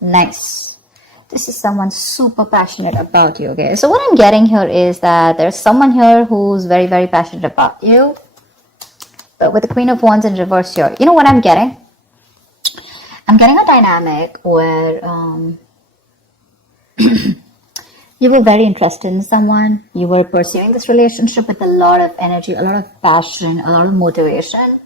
Nice. This is someone super passionate about you, okay? So what I'm getting here is that there's someone here who's very, very passionate about you. But with the Queen of Wands in reverse here, you know what I'm getting? I'm getting a dynamic where you were very interested in someone. You were pursuing this relationship with a lot of energy, a lot of passion, a lot of motivation.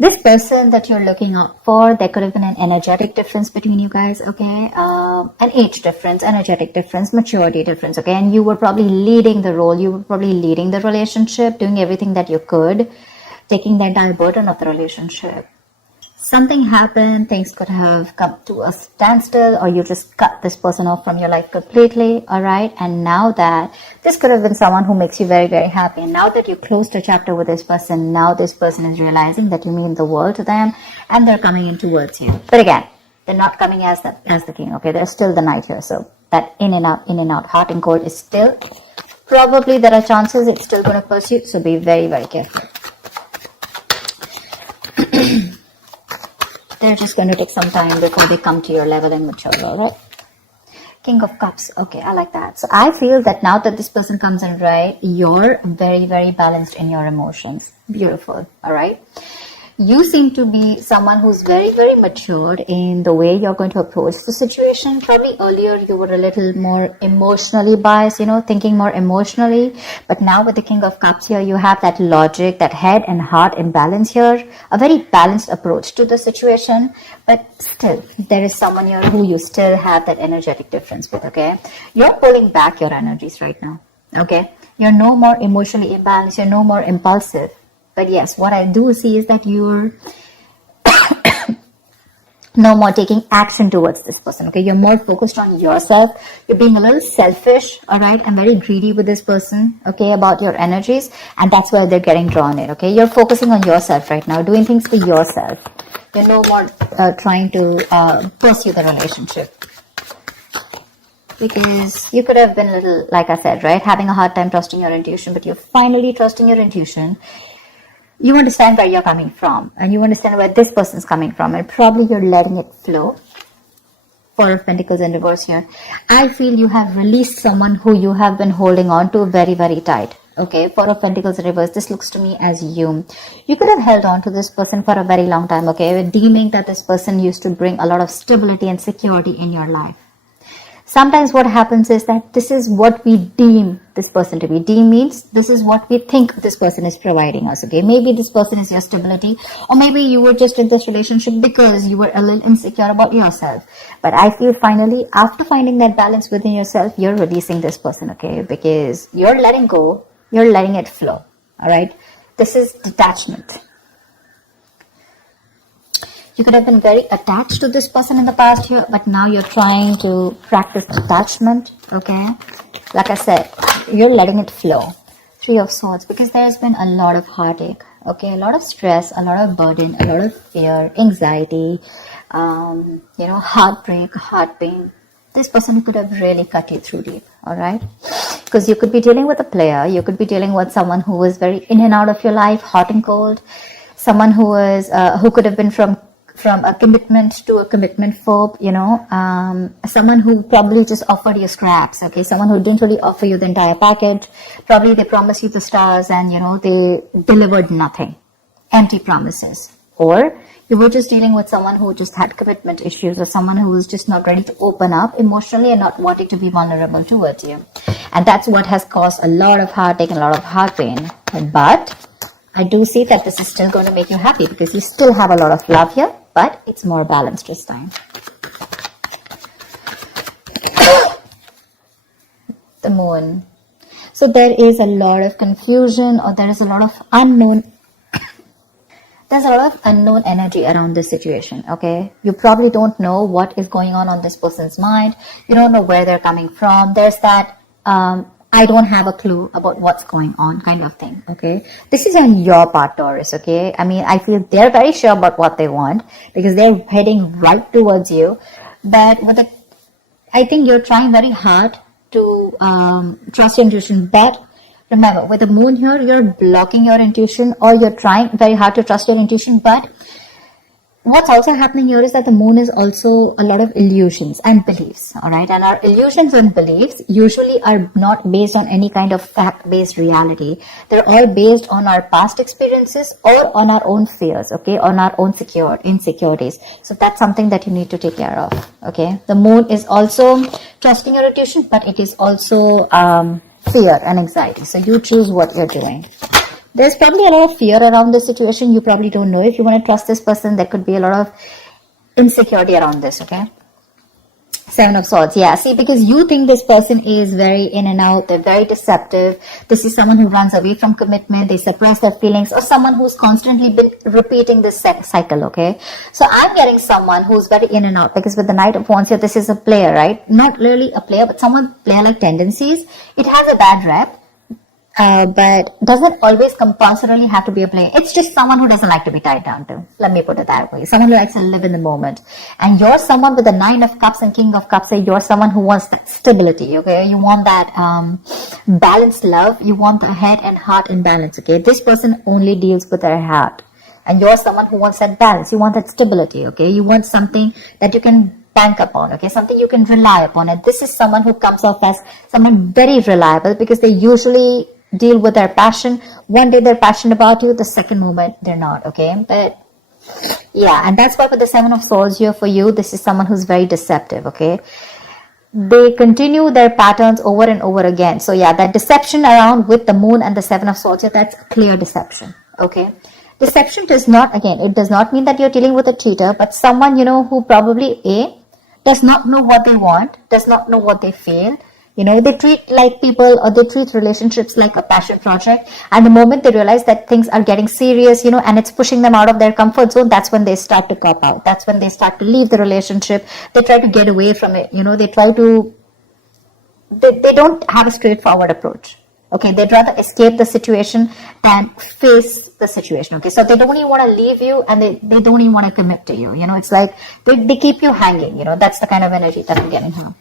This person that you're looking out for, there could have been an energetic difference between you guys, okay? An age difference, energetic difference, maturity difference, okay? And you were probably leading the role. You were probably leading the relationship, doing everything that you could, taking the entire burden of the relationship. Something happened, things could have come to a standstill, or you just cut this person off from your life completely, all right? And now that this could have been someone who makes you very, very happy. And now that you closed a chapter with this person, now this person is realizing that you mean the world to them, and they're coming in towards you. But again, they're not coming as the king, okay? There's still the knight here. So that in and out, hot and cold is still, probably there are chances it's still going to pursue. So be very, very careful. They're just going to take some time before they come to your level and mature, all right? King of Cups. Okay, I like that. So I feel that now that this person comes in, right, you're very, very balanced in your emotions. Beautiful, all right? You seem to be someone who's very, very matured in the way you're going to approach the situation. Probably earlier you were a little more emotionally biased, you know, thinking more emotionally. But now with the King of Cups here, you have that logic, that head and heart in balance here. A very balanced approach to the situation. But still, there is someone here who you still have that energetic difference with, okay? You're pulling back your energies right now, okay? You're no more emotionally imbalanced. You're no more impulsive. But yes, what I do see is that you're no more taking action towards this person, okay? You're more focused on yourself. You're being a little selfish, all right? And very greedy with this person, okay, about your energies. And that's where they're getting drawn in, okay? You're focusing on yourself right now, doing things for yourself. You're no more trying to pursue the relationship. Because you could have been a little, like I said, right? Having a hard time trusting your intuition, but you're finally trusting your intuition. You understand where you're coming from, and you understand where this person's coming from, and probably you're letting it flow. Four of Pentacles in reverse here. I feel you have released someone who you have been holding on to very, very tight. Okay, Four of Pentacles in reverse. This looks to me as you. You could have held on to this person for a very long time, okay, deeming that this person used to bring a lot of stability and security in your life. Sometimes what happens is that this is what we deem this person to be. Deem means this is what we think this person is providing us, okay? Maybe this person is your stability, or maybe you were just in this relationship because you were a little insecure about yourself. But I feel finally, after finding that balance within yourself, you're releasing this person, okay? Because you're letting go, you're letting it flow, all right? This is detachment. You could have been very attached to this person in the past here, but now you're trying to practice detachment, okay? Like I said, you're letting it flow. Three of Swords, because there's been a lot of heartache, okay? A lot of stress, a lot of burden, a lot of fear, anxiety, heartbreak, heart pain. This person could have really cut you through deep, all right? Because you could be dealing with a player. You could be dealing with someone who was very in and out of your life, hot and cold. Someone who was, who could have been from a commitment to a commitment phobe, someone who probably just offered you scraps, okay? Someone who didn't really offer you the entire package. Probably they promised you the stars and, they delivered nothing. Empty promises. Or you were just dealing with someone who just had commitment issues, or someone who was just not ready to open up emotionally and not wanting to be vulnerable towards you. And that's what has caused a lot of heartache and a lot of heart pain. But I do see that this is still going to make you happy because you still have a lot of love here, but it's more balanced this time. The Moon. So there is a lot of confusion, or there is a lot of unknown. There's a lot of unknown energy around this situation, okay? You probably don't know what is going on this person's mind. You don't know where they're coming from. There's that I don't have a clue about what's going on kind of thing, okay? This is on your part, Taurus, okay? I mean, I feel they're very sure about what they want because they're heading right towards you. But I think you're trying very hard to trust your intuition. But remember, with the Moon here, you're blocking your intuition, or you're trying very hard to trust your intuition. But what's also happening here is that the moon is also a lot of illusions and beliefs, all right? And our illusions and beliefs usually are not based on any kind of fact-based reality. They're all based on our past experiences or on our own fears, okay? On our own insecurities. So that's something that you need to take care of, okay? The moon is also trusting your intuition, but it is also fear and anxiety. So you choose what you're doing. There's probably a lot of fear around this situation. You probably don't know if you want to trust this person. There could be a lot of insecurity around this, okay? Seven of Swords, yeah. See, because you think this person is very in and out. They're very deceptive. This is someone who runs away from commitment. They suppress their feelings, or someone who's constantly been repeating this cycle, okay? So I'm getting someone who's very in and out, because with the Knight of Wands here, this is a player, right? Not really a player, but someone player-like tendencies. It has a bad rep. But doesn't always compulsorily have to be a player. It's just someone who doesn't like to be tied down to. Let me put it that way. Someone who likes to live in the moment. And you're someone with the 9 of Cups and King of Cups. So you're someone who wants that stability, okay? You want that balanced love. You want the head and heart in balance, okay? This person only deals with their heart. And you're someone who wants that balance. You want that stability, okay? You want something that you can bank upon, okay? Something you can rely upon. And this is someone who comes off as someone very reliable, because they usually deal with their passion. One day they're passionate about you, the second moment they're not, okay? But yeah, and that's why with the 7 of Swords here for you, this is someone who's very deceptive, okay? They continue their patterns over and over again. So yeah, that deception around with the moon and the 7 of Swords here, that's clear deception, okay? Deception does not, again, it does not mean that you're dealing with a cheater, but someone, you know, who probably does not know what they want, does not know what they feel. You know, they treat like people, or they treat relationships like a passion project. And the moment they realize that things are getting serious, you know, and it's pushing them out of their comfort zone, that's when they start to cop out. That's when they start to leave the relationship. They try to get away from it. You know, they don't have a straightforward approach. Okay, they'd rather escape the situation than face the situation. Okay, so they don't even want to leave you, and they don't even want to commit to you. You know, it's like they keep you hanging. You know, that's the kind of energy that I'm getting here.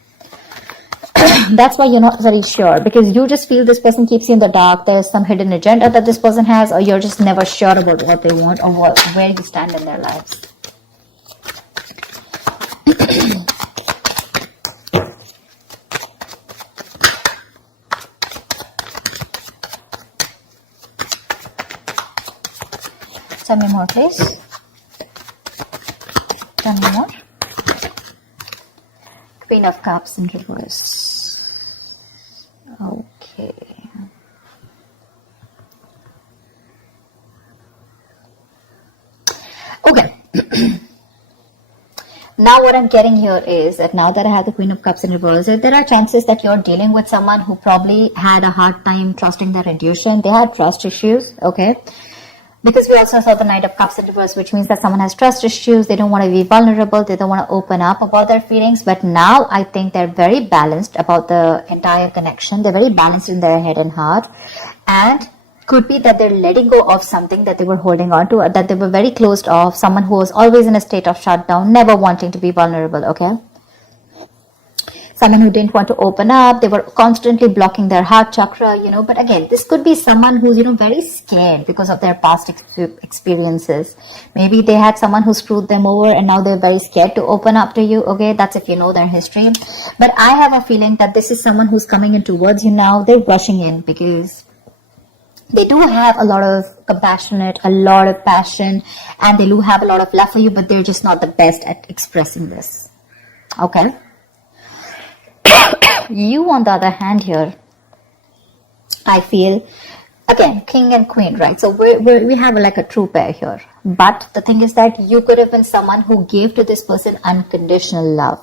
That's why you're not very sure, because you just feel this person keeps you in the dark. There's some hidden agenda that this person has, or you're just never sure about what they want, or where you stand in their lives. Tell me more, please. Tell me more. Queen of Cups in reverse. Okay. Okay. Now what I'm getting here is that now that I have the Queen of Cups in reverse, there are chances that you're dealing with someone who probably had a hard time trusting their intuition. They had trust issues, okay? Because we also saw the Knight of Cups in reverse, which means that someone has trust issues. They don't want to be vulnerable. They don't want to open up about their feelings. But now I think they're very balanced about the entire connection. They're very balanced in their head and heart. And could be that they're letting go of something that they were holding on to, or that they were very closed off. Someone who was always in a state of shutdown, never wanting to be vulnerable, okay? Someone who didn't want to open up. They were constantly blocking their heart chakra, you know. But again, this could be someone who's, you know, very scared because of their past experiences. Maybe they had someone who screwed them over, and now they're very scared to open up to you, okay? That's if you know their history. But I have a feeling that this is someone who's coming in towards you now. They're rushing in because they do have a lot of compassionate, a lot of passion, and they do have a lot of love for you, but they're just not the best at expressing this, okay? You, on the other hand here, I feel, again, King and Queen, right? So we have like a true pair here. But the thing is that you could have been someone who gave to this person unconditional love.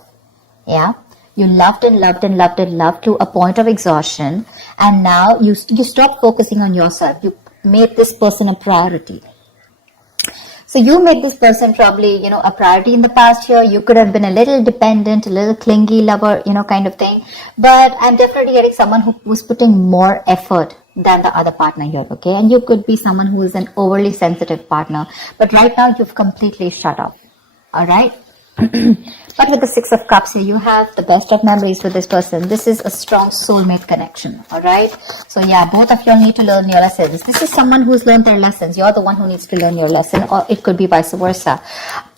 Yeah? You loved and loved and loved and loved to a point of exhaustion. And now you stopped focusing on yourself. You made this person a priority. So you made this person probably, you know, a priority in the past here. You could have been a little dependent, a little clingy lover, you know, kind of thing. But I'm definitely getting someone who was putting more effort than the other partner here, okay? And you could be someone who is an overly sensitive partner. But right now, you've completely shut off, all right? But with the 6 of Cups here, you have the best of memories with this person. This is a strong soulmate connection, all right? So yeah, both of you need to learn your lessons. This is someone who's learned their lessons. You're the one who needs to learn your lesson, or it could be vice versa.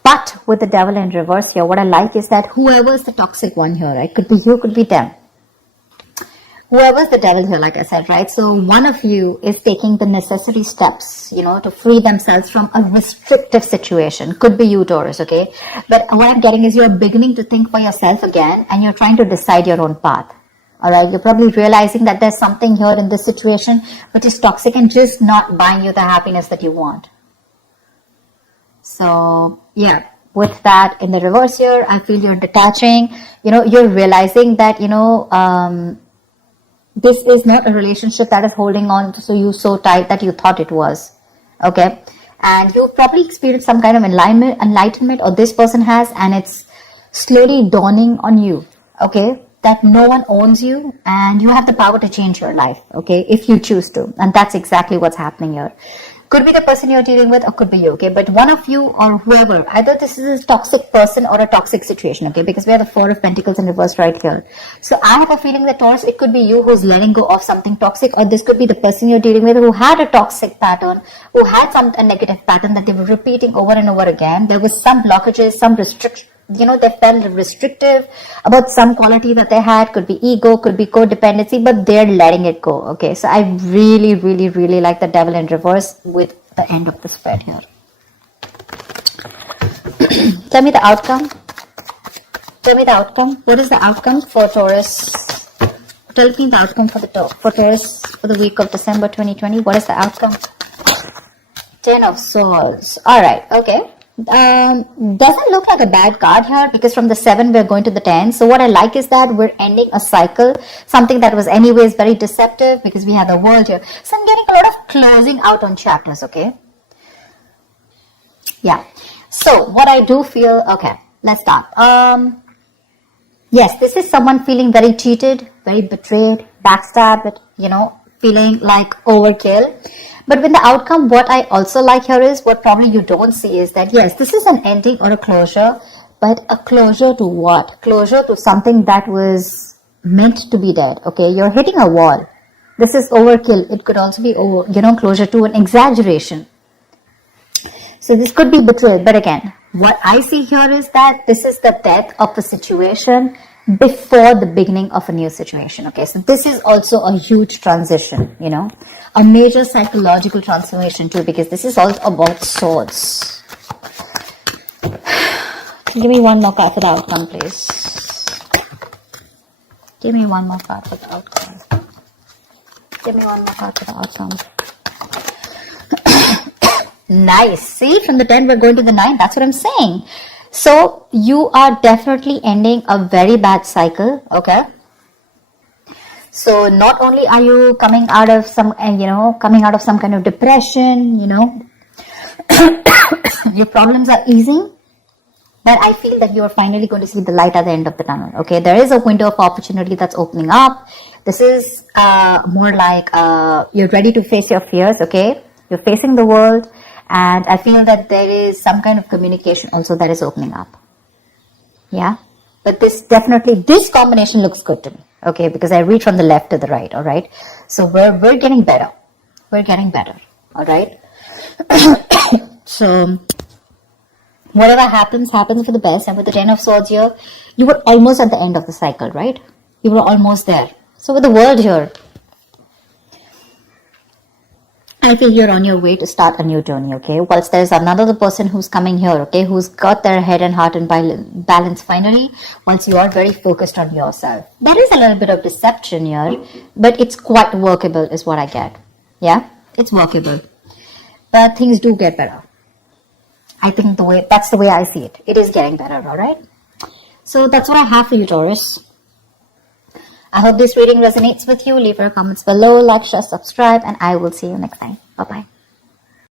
But with the devil in reverse here, what I like is that whoever is the toxic one here, right? Could be you, could be them. Whoever's the devil here, like I said, right? So one of you is taking the necessary steps, to free themselves from a restrictive situation. Could be you, Taurus, okay? But what I'm getting is you're beginning to think for yourself again, and you're trying to decide your own path. All right, you're probably realizing that there's something here in this situation which is toxic and just not buying you the happiness that you want. So, yeah, with that in the reverse here, I feel you're detaching. You're realizing that, this is not a relationship that is holding on to you so tight that you thought it was. Okay? And you probably experienced some kind of enlightenment, or this person has, and it's slowly dawning on you. Okay? That no one owns you, and you have the power to change your life. Okay? If you choose to. And that's exactly what's happening here. Could be the person you're dealing with, or could be you, okay? But one of you or whoever, either this is a toxic person or a toxic situation, okay? Because we have the Four of Pentacles in reverse right here. So I have a feeling that, Taurus, it could be you who's letting go of something toxic, or this could be the person you're dealing with who had a toxic pattern, who had a negative pattern that they were repeating over and over again. There was some blockages, some restriction. They felt restrictive about some quality that they had. Could be ego, could be codependency, but they're letting it go. Okay, so I really, really, really like the devil in reverse with the end of the spread here. Tell me the outcome. Tell me the outcome. What is the outcome for Taurus? Tell me the outcome for Taurus for the week of December 2020. What is the outcome? 10 of Swords. All right. Okay. Doesn't look like a bad card here, because from the 7 we're going to the 10. So what I like is that we're ending a cycle, something that was anyways very deceptive, because we have the World here. So I'm getting a lot of closing out on chapters. Okay, yeah. So what I do feel, okay, let's start. Yes, this is someone feeling very cheated, very betrayed, backstabbed, feeling like overkill. But with the outcome, what I also like here is, what probably you don't see is that, yes, this is an ending or a closure, but a closure to what? Closure to something that was meant to be dead, okay? You're hitting a wall. This is overkill. It could also be, closure to an exaggeration. So this could be betrayal. But again, what I see here is that this is the death of a situation before the beginning of a new situation. Okay, so this is also a huge transition, a major psychological transformation too, because this is all about swords. Give me one more card for the outcome, please. Give me one more card for the outcome. Give me one more card for the outcome. Nice. See, from the 10 we're going to the 9. That's what I'm saying. So you are definitely ending a very bad cycle, okay? So not only are you coming out of some, some kind of depression, your problems are easing, but I feel that you are finally going to see the light at the end of the tunnel, okay? There is a window of opportunity that's opening up. This is more like you're ready to face your fears, okay? You're facing the world. And I feel that there is some kind of communication also that is opening up. Yeah. But this combination looks good to me. Okay. Because I read from the left to the right. All right. So we're getting better. We're getting better. All right. So whatever happens for the best. And with the 10 of Swords here, you were almost at the end of the cycle, right? You were almost there. So with the World here, I feel you're on your way to start a new journey, okay? Whilst there's another person who's coming here, okay, who's got their head and heart in balance finally, once you are very focused on yourself. There is a little bit of deception here, but it's quite workable is what I get. Yeah, it's workable. But things do get better. I think that's the way I see it. It is getting better, all right? So that's what I have for you, Taurus. I hope this reading resonates with you. Leave your comments below, like, share, subscribe, and I will see you next time. Bye-bye.